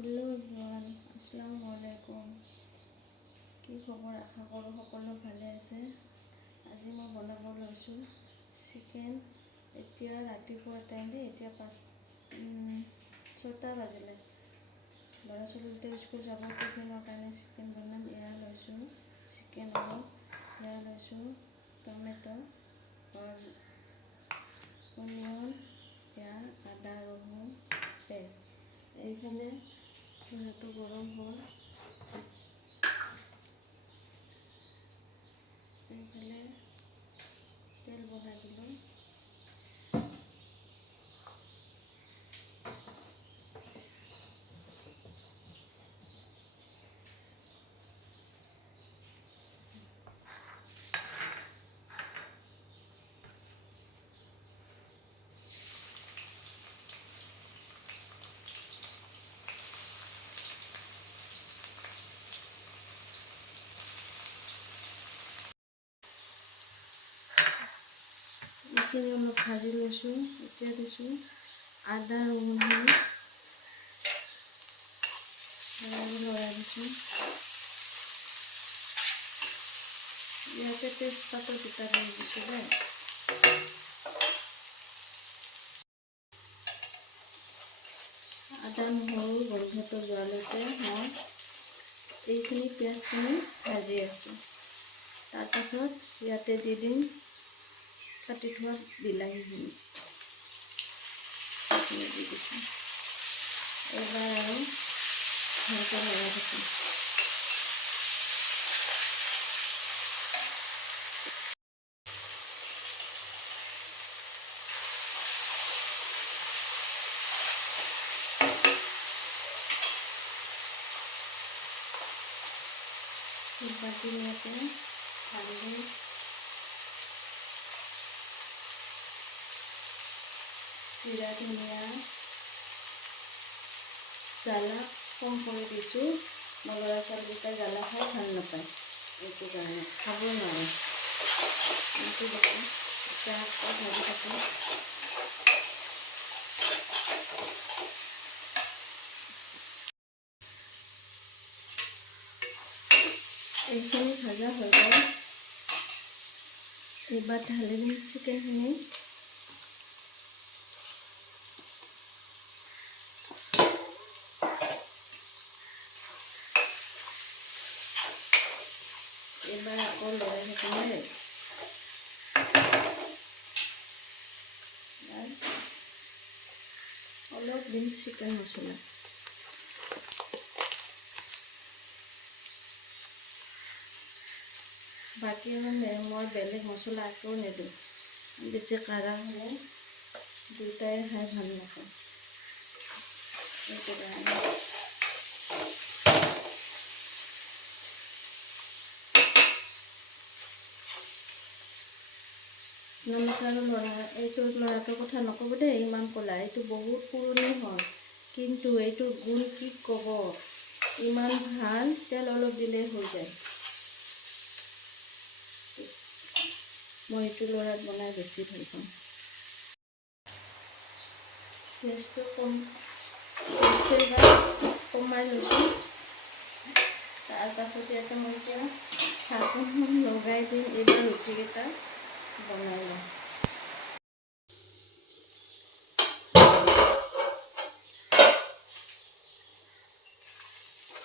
Hello' everyone, আসসালামু আলাইকুম। কি খবৰ? আশা কৰোঁ সকলো ভালে আছে। আজি মই বনাব লৈছোঁ চিকেন। এতিয়া ৰাতিপুৱাৰ টাইম দেই, এতিয়া 6টা বাজিলে। ল'ৰা ছোৱালীকেইটা স্কুল যাব, টিফিনৰ কাৰণে চিকেন বনাম। এয়া লৈছোঁ চিকেন অলপ, এয়া লৈছোঁ টমেটো, অনিয়ন, পিঁয়াজ, আদা, ৰহুন পেষ্ট। এইফালে চুলাটো গৰম হ'ল, এইফালে তেল বহাই দিলোঁ। এইখিনি অলপ ভাজি লৈছোঁ। এতিয়া দিছোঁ আদা, ৰহুন লৰাই দিছোঁ। ইয়াতে তেজপাতৰ দুটা দি দিছোঁ দেই। আদা নহৰু গোন্ধটো যোৱালৈকে মই এইখিনি পিঁয়াজখিনি ভাজি আছোঁ। তাৰপাছত ইয়াতে দি দিম কাটি থোৱা বিলাহীখিনি, দি দিছোঁ। এইবাৰ আৰু ভালকৈ লৰাই দিছোঁ। বাটি ইয়াতে হালধি, জিৰা, ধনিয়া, জ্বালা কম কৰি দিছোঁ। মোৰ ল'ৰা ছোৱালীকেইটাই জ্বালা খাই ভাল নাপায়, এইটো কাৰণে খাব নোৱাৰে। এইটো দিছোঁ। এতিয়া আকৌ ভাজি থাকোঁ। এইখিনি ভাজা হৈ গ'ল। এইবাৰ ঢালি দিম চিকেনখিনি। এইবাৰ আকৌ লৰাই থাকিম দেই। অলপ দিম চিকেন মছলা। বাকী মই বেলেগ মছলা একো নিদিওঁ। বেছি কাঢ়া হ'লে দুটাই খাই ভাল নাপায়, সেইটো কাৰণে। নমস্কাৰ এইটো ল'ৰাটোৰ কথা নক'ব দেই, ইমান ক'লা। এইটো বহুত পুৰণি হয়, কিন্তু এইটোৰ গুণ কি ক'ব, ইমান ভাল। তেল অলপ দিলেই হৈ যায়। মই এইটো ল'ৰাত বনাই বেছি ভাল পাওঁ। গেছটো কমাই লৈছোঁ। তাৰপাছত ইয়াতে মই এতিয়া ঢাকোনখন লগাই দিম। এইবাৰ ৰুটিকেইটা বনাই লওঁ।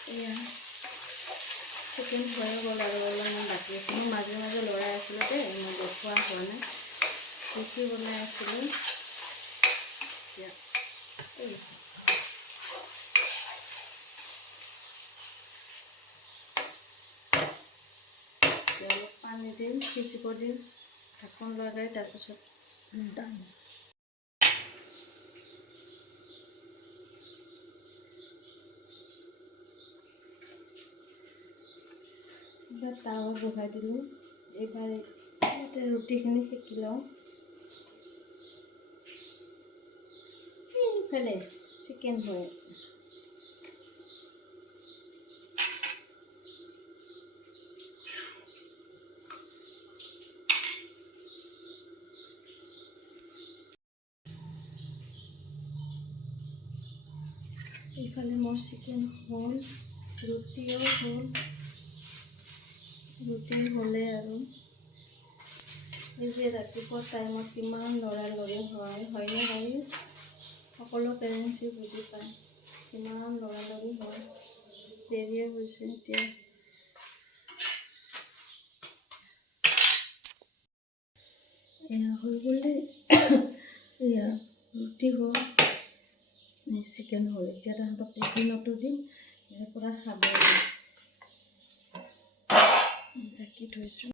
এয়া চিকেন হৈ গ'ল আৰু অলপমান বাকী আছে। মই মাজে মাজে লৰাই আছিলোঁ দেই, মই দেখুওৱা হোৱা নাই। ৰুটি বনাই আছিলোঁ। এতিয়া অলপ পানী দিম, সিজিব দিম, ঢাকোন লগাই। তাৰপিছত দাম তাৱা বহাই দিলোঁ। এইবাৰ ইয়াতে ৰুটিখিনি সেকি লওঁ। এইফালে চিকেন হৈ আছে। এইফালে মোৰ চিকেন হ'ল, ৰুটিও হ'ল, ৰুটি হ'লে আৰু এই যে ৰাতিপুৱা টাইমত কিমান লৰালৰি হয়নে গাইজ? সকলো পেৰেণ্টছে বুজি পায় কিমান লৰালৰি হয়। দেৰিয়ে হৈছে এতিয়া। এয়া হৈ গ'লে এয়া ৰুটি হ'ল, চিকেন হ'ল। এতিয়া তাহাঁতক টিফিনতো দিম, ইয়াৰ পৰা খাব দিম। ঢাকি থৈছোঁ।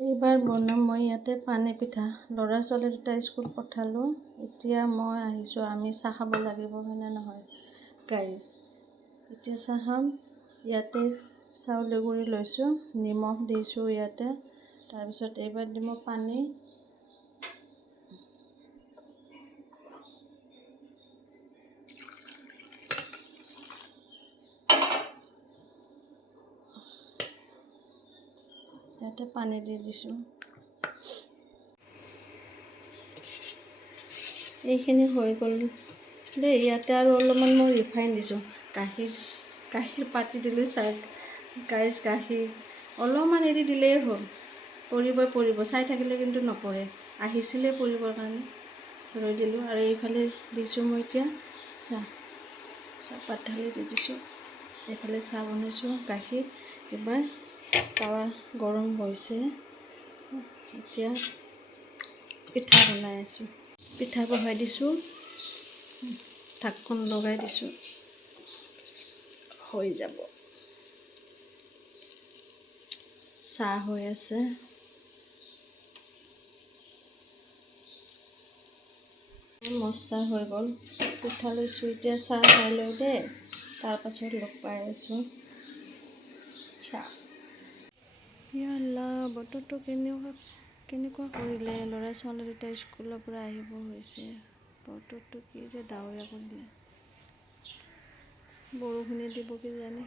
এইবাৰ বনাম মই ইয়াতে পানী পিঠা। ল'ৰা ছোৱালী দুটা স্কুল পঠালোঁ। এতিয়া মই আহিছোঁ, আমি চাহ খাব লাগিব হয়নে নহয় গাইজ? এতিয়া চাহ খাম। ইয়াতে চাউলৰ গুড়ি লৈছোঁ, নিমখ দিছোঁ ইয়াতে। তাৰপিছত এইবাৰ দিম পানী। ইয়াতে পানী দি দিছোঁ। এইখিনি হৈ গ'ল দেই। ইয়াতে আৰু অলপমান মই ৰিফাইন দিছোঁ। গাখীৰ পাতি দিলোঁ গাইজ, গাখীৰ অলপমান এৰি দিলেই হ'ল। পৰিব চাই থাকিলে কিন্তু নপৰে। আহিছিলে পৰিবৰ কাৰণে ৰৈ দিলোঁ। আৰু এইফালে দিছোঁ মই এতিয়া চাহপাত ঢালি দি দিছোঁ। এইফালে চাহ বনাইছোঁ, গাখীৰ। এইবাৰ তাৱা গৰম হৈছে, এতিয়া পিঠা বনাই আছোঁ। পিঠা বহাই দিছোঁ, ঢাকোন লগাই দিছোঁ, হৈ যাব। চাহ হৈ আছে। মোৰ চাহ হৈ গ'ল। পিঠা লৈছোঁ, এতিয়া চাহ খাই লওঁ দেই, তাৰপাছত লগ পাই আছোঁ। চাহ ইয়াল্লা, বতৰটো কেনেকুৱা কৰিলে। ল'ৰা ছোৱালী দুটা স্কুলৰ পৰা আহিব হৈছে। বতৰটো কি যে ডাৱৰীয়া কৰি দিলে, বৰষুণে দিব কিজানি।